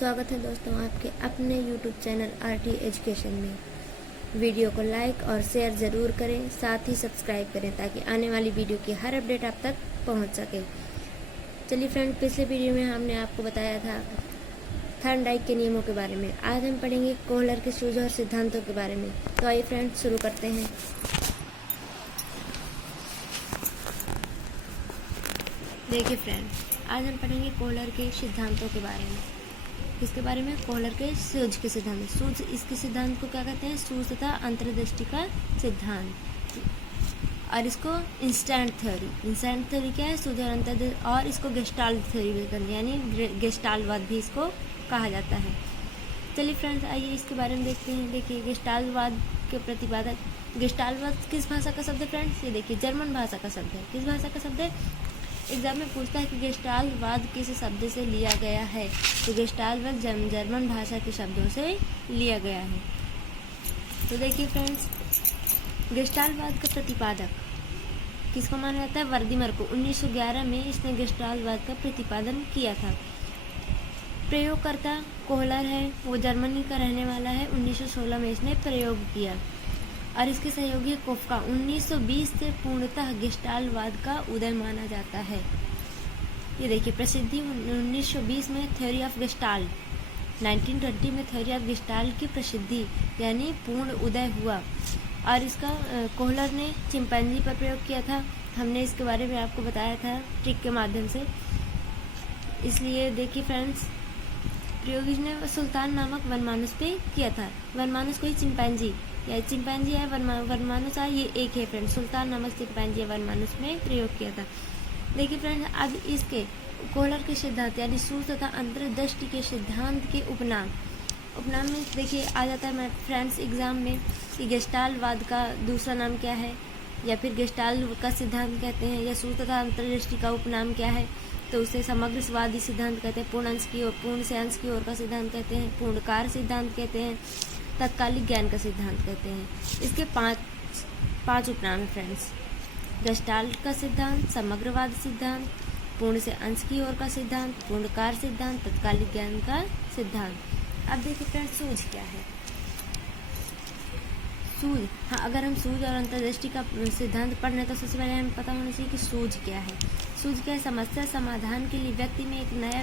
स्वागत है दोस्तों आपके अपने YouTube चैनल आरटी एजुकेशन में। वीडियो को लाइक और शेयर ज़रूर करें, साथ ही सब्सक्राइब करें ताकि आने वाली वीडियो की हर अपडेट आप तक पहुंच सके। चलिए फ्रेंड, पिछले वीडियो में हमने आपको बताया था थॉर्नडाइक के नियमों के बारे में। आज हम पढ़ेंगे कोहलर के सूझ और सिद्धांतों के बारे में। तो आइए फ्रेंड, शुरू करते हैं। देखिए फ्रेंड, आज हम पढ़ेंगे कोहलर के सिद्धांतों के बारे में। किसके बारे में? कोहलर के सूझ के सिद्धांत। सूझ, इसके सिद्धांत को क्या कहते हैं? सूझ तथा अंतर्दृष्टि का सिद्धांत। और इसको इंस्टेंट थ्योरी। इंस्टेंट थ्योरी क्या है? सूझ और अंतर्दृष्टि। और इसको गेस्टाल्ट थ्योरी भी कहते हैं, यानी गेस्टाल्टवाद भी इसको कहा जाता है। चलिए फ्रेंड्स, आइए इसके बारे में देखते हैं। देखिए, गेस्टाल्टवाद के प्रतिपादक। गेस्टाल्टवाद किस भाषा का शब्द है फ्रेंड्स? ये देखिए, जर्मन भाषा का शब्द है। किस भाषा का शब्द है? एग्जाम में पूछता है कि गेस्टाल्टवाद किस शब्द से लिया गया है, तो गेस्टाल्टवाद जर्मन भाषा के शब्दों से लिया गया है। तो देखिए फ्रेंड्स, गेस्टाल्टवाद का प्रतिपादक किसको माना जाता है? वर्दीमर को। 1911 में इसने गेस्टाल्टवाद का प्रतिपादन किया था। प्रयोगकर्ता कोहलर है, वो जर्मनी का रहने वाला है। 1916 में इसने प्रयोग किया। और इसके सहयोगी कोफका। 1920 से पूर्णतः गेस्टाल्टवाद का उदय माना जाता है। ये देखिए, प्रसिद्धि 1920 में थ्योरी ऑफ गेस्टाल्ट, 1920 में थ्योरी ऑफ गेस्टाल्ट की प्रसिद्धि यानी पूर्ण उदय हुआ। और इसका कोहलर ने चिंपैंजी पर प्रयोग किया था। हमने इसके बारे में आपको बताया था ट्रिक के माध्यम से। इसलिए देखिए फ्रेंड्स, प्रयोग इसने सुल्तान नामक वनमानुष पे किया था। वनमानुष कोई चिंपैंजी या चिंपैंजी है, वनमानुष है, ये एक है फ्रेंड। सुल्तान नामक चिंपैंजी वनमानुष में प्रयोग किया था। देखिए फ्रेंड्स, अब इसके कोहलर के सिद्धांत यानी सूझ तथा अंतर्दृष्टि के सिद्धांत के उपनाम में देखिए आ जाता है फ्रेंड्स एग्जाम में कि गेस्टाल्टवाद का दूसरा नाम क्या है, या फिर गेस्टाल्ट का सिद्धांत कहते हैं, या सूझ तथा अंतर्दृष्टि का उपनाम क्या है, तो उसे समग्रवादी सिद्धांत कहते हैं। पूर्ण से अंश की ओर का सिद्धांत कहते हैं, पूर्णकार सिद्धांत कहते हैं, तत्कालिक ज्ञान का सिद्धांत कहते हैं। इसके पांच उपनाम है फ्रेंड्स: गेस्टाल्ट का सिद्धांत, समग्रवाद सिद्धांत, पूर्ण से अंश की ओर का सिद्धांत, पूर्णकार सिद्धांत, तत्कालिक ज्ञान का सिद्धांत। अब देखिए फ्रेंड्स, सूझ क्या है? सूझ, हाँ, अगर हम सूझ और अंतर्दृष्टि का सिद्धांत पढ़ रहे हैं तो सबसे पहले हमें पता होना चाहिए कि सूझ क्या है। सूझ क्या है? समस्या समाधान के लिए व्यक्ति में एक नया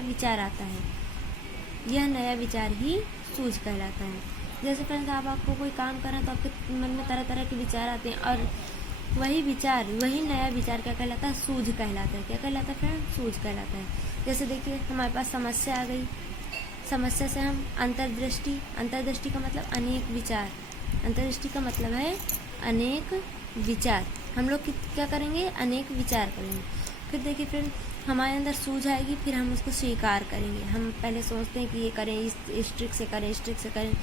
विचार आता है। यह नया विचार ही सूझ कहलाता है। जैसे फ्रेंड्स, आपको कोई काम कर रहे हैं तो आपके मन में तरह तरह के विचार आते हैं, और वही नया विचार क्या कहलाता है? सूझ कहलाता है। क्या कहलाता है फ्रेंड्स? सूझ कहलाता है। जैसे देखिए, हमारे पास समस्या आ गई। समस्या से हम अंतर्दृष्टि का मतलब अनेक विचार, अंतर्दृष्टि का मतलब है अनेक विचार। हम लोग क्या करेंगे? अनेक विचार करेंगे। फिर देखिए फ्रेंड, हमारे अंदर सूझ आएगी, फिर हम उसको स्वीकार करेंगे। हम पहले सोचते हैं कि ये करें, इस ट्रिक से करें,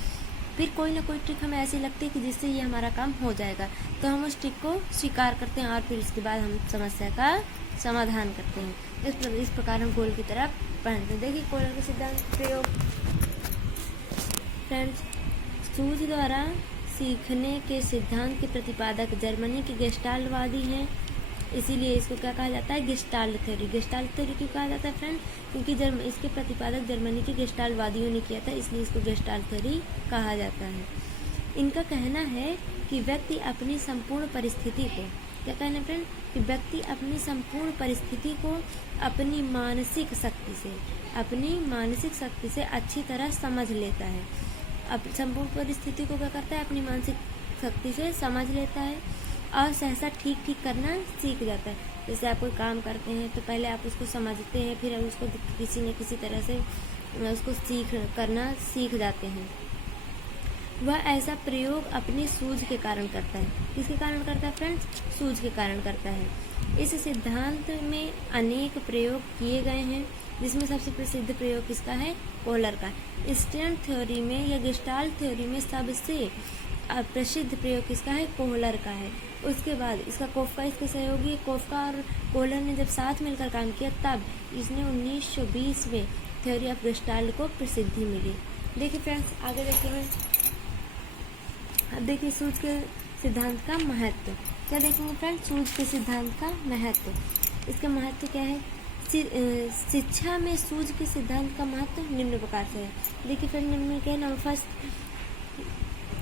फिर कोई ना कोई ट्रिक हमें ऐसी लगती है कि जिससे ये हमारा काम हो जाएगा, तो हम उस ट्रिक को स्वीकार करते हैं और फिर इसके बाद हम समस्या का समाधान करते हैं। इस प्रकार हम गोल की तरफ बढ़ते हैं। देखिए, कोहलर के सिद्धांत प्रयोग फ्रेंड्स, सूझ द्वारा सीखने के सिद्धांत के प्रतिपादक जर्मनी के गेस्टाल्टवादी हैं, इसीलिए इसको क्या कहा जाता है? Gestalt theory. गेस्टाल्ट थ्योरी क्यों कहा जाता है फ्रेंड? क्योंकि इसके प्रतिपादक जर्मनी के गेस्टाल्टवादियों ने किया था, इसलिए इसको गेस्टाल्ट थ्योरी कहा जाता है। इनका कहना है कि व्यक्ति अपनी संपूर्ण परिस्थिति को, क्या कहना है फ्रेंड? कि व्यक्ति अपनी संपूर्ण परिस्थिति को अपनी मानसिक शक्ति से अच्छी तरह समझ लेता है। अब संपूर्ण परिस्थिति को क्या करता है? अपनी मानसिक शक्ति से समझ लेता है और सहसा ठीक करना सीख जाता है। जैसे आप कोई काम करते हैं तो पहले आप उसको समझते हैं, फिर उसको किसी न किसी तरह से उसको करना सीख जाते हैं। वह ऐसा प्रयोग अपनी सूझ के कारण करता है। किसके कारण करता है फ्रेंड्स? सूझ के कारण करता है। इस सिद्धांत में अनेक प्रयोग किए गए हैं, जिसमें सबसे प्रसिद्ध प्रयोग किसका है? कोहलर का। इंस्टेंट थ्योरी में या गेस्टाल्ट थ्योरी में सबसे प्रसिद्ध प्रयोग किसका है? कोहलर का है। उसके बाद इसका कोफका, इसके सहयोगी कोफका और कोहलर ने जब साथ मिलकर काम किया, तब इसने 1920 में थ्योरी ऑफ गेस्टाल्ट को प्रसिद्धि मिली। देखिए फ्रेंड्स, आगे देखते हैं। अब देखिए सूझ के सिद्धांत का महत्व। क्या देखेंगे फ्रेंड्स? सूझ के सिद्धांत का महत्व। इसका महत्व क्या है? शिक्षा में सूझ के सिद्धांत का महत्व निम्न प्रकार से है। देखिए फ्रेंड, निम्न में क्या है, नंबर फर्स्ट,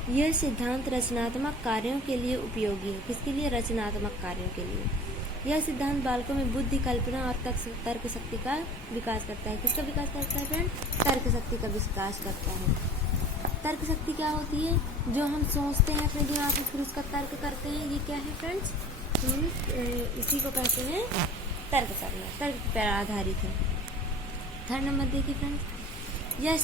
यह सिद्धांत रचनात्मक कार्यों के लिए उपयोगी है। किसके लिए? रचनात्मक कार्यों के लिए। यह सिद्धांत बालकों में बुद्धि, कल्पना और तर्क शक्ति का विकास करता है। किसका विकास करता है फ्रेंड? तर्क शक्ति का विकास करता है। तर्क शक्ति क्या होती है? जो हम सोचते हैं अपने दिमाग में, फिर उसका तर्क करते हैं, ये क्या है फ्रेंड्स? इसी को कहते हैं तर्क करना, तर्क पर आधारित है। थर्ड नंबर देखिए फ्रेंड्स, यह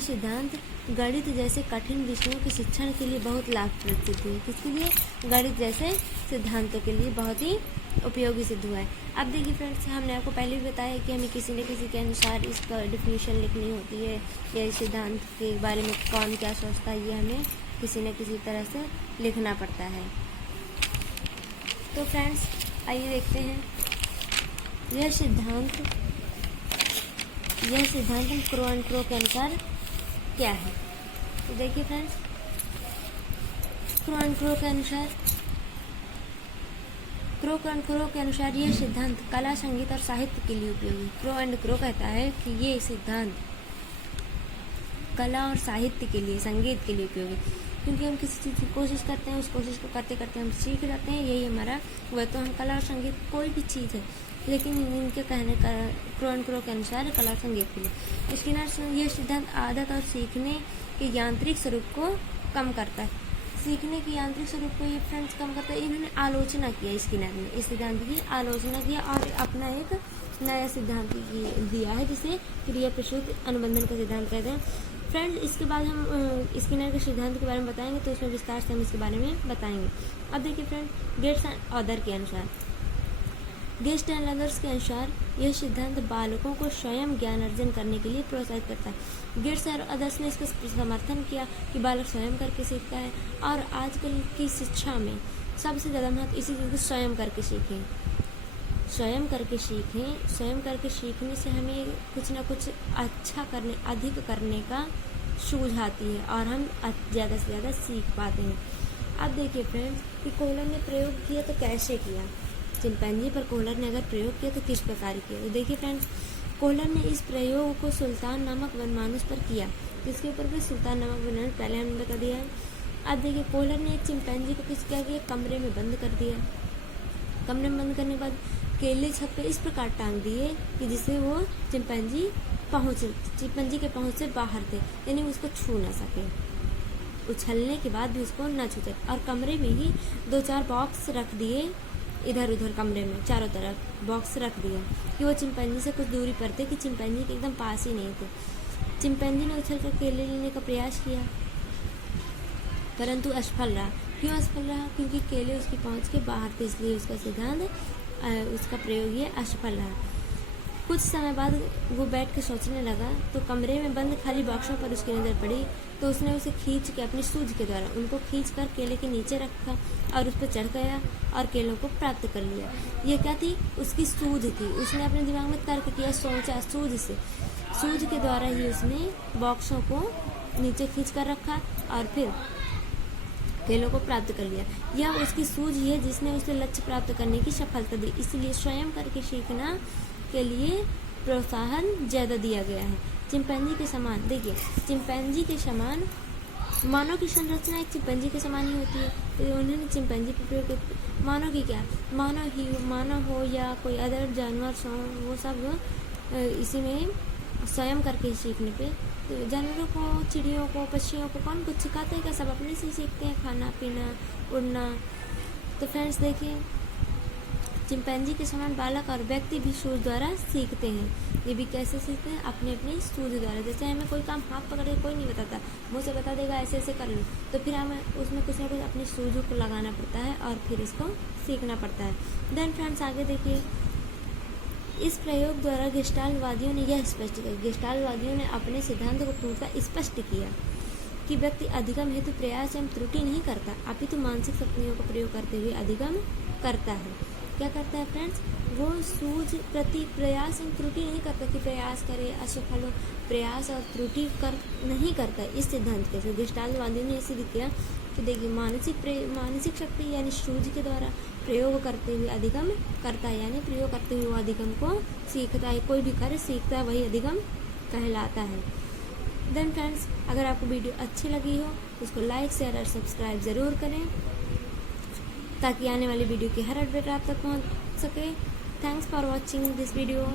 सिद्धांत गणित जैसे कठिन विषयों के शिक्षण के लिए बहुत लाभप्रद सिद्ध हुए। किसके लिए? गणित जैसे सिद्धांतों के लिए बहुत ही उपयोगी सिद्ध हुआ है। अब देखिए फ्रेंड्स, हमने आपको पहले भी बताया कि हमें किसी न किसी के अनुसार इसका डिफिनीशन लिखनी होती है, या इस सिद्धांत के बारे में कौन क्या सोचता है, ये हमें किसी न किसी तरह से लिखना पड़ता है। तो फ्रेंड्स आइए देखते हैं, यह सिद्धांत हम क्रो एंड क्रो के अनुसार क्या है। तो देखिए फ्रेंड्स, क्रो एंड क्रो के अनुसार यह सिद्धांत कला, संगीत और साहित्य के लिए उपयोगी। क्रो एंड क्रो कहता है कि ये सिद्धांत कला और साहित्य के लिए, संगीत के लिए उपयोगी, क्योंकि हम किसी चीज़ की कोशिश करते हैं, उस कोशिश को करते करते हम सीख जाते हैं, यही हमारा वह। तो हम कला और संगीत कोई भी चीज़ है, लेकिन इनके कहने का क्रो एंड क्रो के अनुसार कला और संगीत के लिए। स्किनर यह सिद्धांत आदत और सीखने के यांत्रिक स्वरूप को कम करता है। सीखने के यांत्रिक स्वरूप को ये फ्रेंड्स कम करता है। इन्होंने आलोचना किया, स्किनर ने इस सिद्धांत की आलोचना किया और अपना एक नया सिद्धांत दिया है, जिसे क्रिया प्रसूत अनुबंधन का सिद्धांत कहते हैं। फ्रेंड, इसके बाद हम स्किनर के सिद्धांत के बारे में बताएंगे, तो उसमें विस्तार से हम इसके बारे में बताएंगे। अब देखिए फ्रेंड, गेट्स एंड अदर के अनुसार, गेस्ट एंड अदर्स के अनुसार यह सिद्धांत बालकों को स्वयं ज्ञान अर्जन करने के लिए प्रोत्साहित करता है। गेट्स और अदर्स ने इसका समर्थन किया कि बालक स्वयं करके सीखता है, और आजकल की शिक्षा में सबसे ज़्यादा महत्व इसी चीज़ को स्वयं करके सीखें। स्वयं करके सीखने से हमें कुछ ना कुछ अच्छा करने, अधिक करने का सूझ आती है, और हम ज़्यादा से ज़्यादा सीख पाते हैं। अब देखिए फ्रेंड्स कि कोहलर ने प्रयोग किया तो कैसे किया। चिंपैंजी पर कोहलर ने अगर प्रयोग किया तो किस प्रकार किया। तो देखिए फ्रेंड्स, कोहलर ने इस प्रयोग को सुल्तान नामक वनमानुष पर किया। जिसके ऊपर भी सुल्तान नामक वनमानुष पहले हमने बता दिया है। अब देखिए, कोहलर ने एक चिंपैंजी को क्या किया, कमरे में बंद कर दिया। कमरे में बंद करने के बाद केले छत पे इस प्रकार टांग दिए कि जिससे वो चिंपैंजी के पहुँच से बाहर थे, यानी उसको छू ना सके, उछलने के बाद भी उसको न छू सके। और कमरे में ही 2-4 बॉक्स रख दिए, इधर उधर कमरे में चारों तरफ बॉक्स रख दिया कि वो चिंपैंजी से कुछ दूरी पर थे, कि चिंपैंजी के एकदम पास ही नहीं थे। चिंपैंजी ने उछल कर केले लेने का प्रयास किया, परंतु असफल रहा। क्यों असफल रहा? क्योंकि केले उसकी पहुंच के बाहर थे, इसलिए उसका सिद्धांत, उसका प्रयोग ये असफल रहा। कुछ समय बाद वो बैठ के सोचने लगा, तो कमरे में बंद खाली बॉक्सों पर उसकी नज़र पड़ी, तो उसने उसे खींच के अपनी सूझ के द्वारा उनको खींच कर केले के नीचे रखा और उस पर चढ़ गया और केलों को प्राप्त कर लिया। ये क्या थी? उसकी सूझ थी। उसने अपने दिमाग में तर्क किया, सोचा, सूझ के द्वारा ही उसने बॉक्सों को नीचे खींच कर रखा और फिर केलों को प्राप्त कर लिया। यह उसकी सूझ ही है जिसने उसे लक्ष्य प्राप्त करने की सफलता दी। इसलिए स्वयं करके सीखना के लिए प्रोत्साहन ज़्यादा दिया गया है। चिंपैंजी के समान, देखिए चिंपैंजी के समान मानव की संरचना एक चिंपैंजी के समान ही होती है, तो उन्होंने चिंपैंजी पर प्रयोग किया। मानव की क्या, मानव हो या कोई अदर जानवर हो, वो सब इसी में स्वयं करके सीखने पे। तो जानवरों को, चिड़ियों को, पक्षियों को कौन कुछ सिखाते हैं क्या? सब अपने से सीखते हैं, खाना पीना, उड़ना। तो फ्रेंड्स देखिए, चिंपैंजी के समान बालक और व्यक्ति भी सूझ द्वारा सीखते हैं। ये भी कैसे सीखते हैं? अपने अपने सूझ द्वारा। जैसे हमें कोई काम हाथ पकड़े कोई नहीं बताता, मुँह से बता देगा ऐसे ऐसे कर लो, तो फिर हमें उसमें कुछ ना कुछ अपनी सूझ को लगाना पड़ता है और फिर इसको सीखना पड़ता है। देन फ्रेंड्स आगे देखिए, इस प्रयोग द्वारा गेस्टाल्टवादियों ने यह स्पष्ट किया, गेस्टाल्टवादियों ने अपने सिद्धांत को पूर्णतः स्पष्ट किया कि व्यक्ति अधिगम हेतु प्रयास एवं त्रुटि नहीं करता, अपितु मानसिक शक्तियों का प्रयोग करते हुए अधिगम करता है। क्या करता है फ्रेंड्स? वो सूझ प्रति प्रयास एवं त्रुटि नहीं करता कि प्रयास करे असफल हो, प्रयास और त्रुटि कर नहीं करता। इस सिद्धांत के गेस्टाल्टवादियों ने इसीलिए किया तो देखिए मानसिक शक्ति यानी सूझ के द्वारा प्रयोग करते हुए अधिगम करता है, यानी प्रयोग करते हुए वो अधिगम को सीखता है। कोई भी कार्य सीखता है वही अधिगम कहलाता है। देन फ्रेंड्स, अगर आपको वीडियो अच्छी लगी हो तो उसको लाइक शेयर और सब्सक्राइब ज़रूर करें ताकि आने वाली वीडियो की हर अपडेट आप तक पहुंच सके। Thanks for watching this video.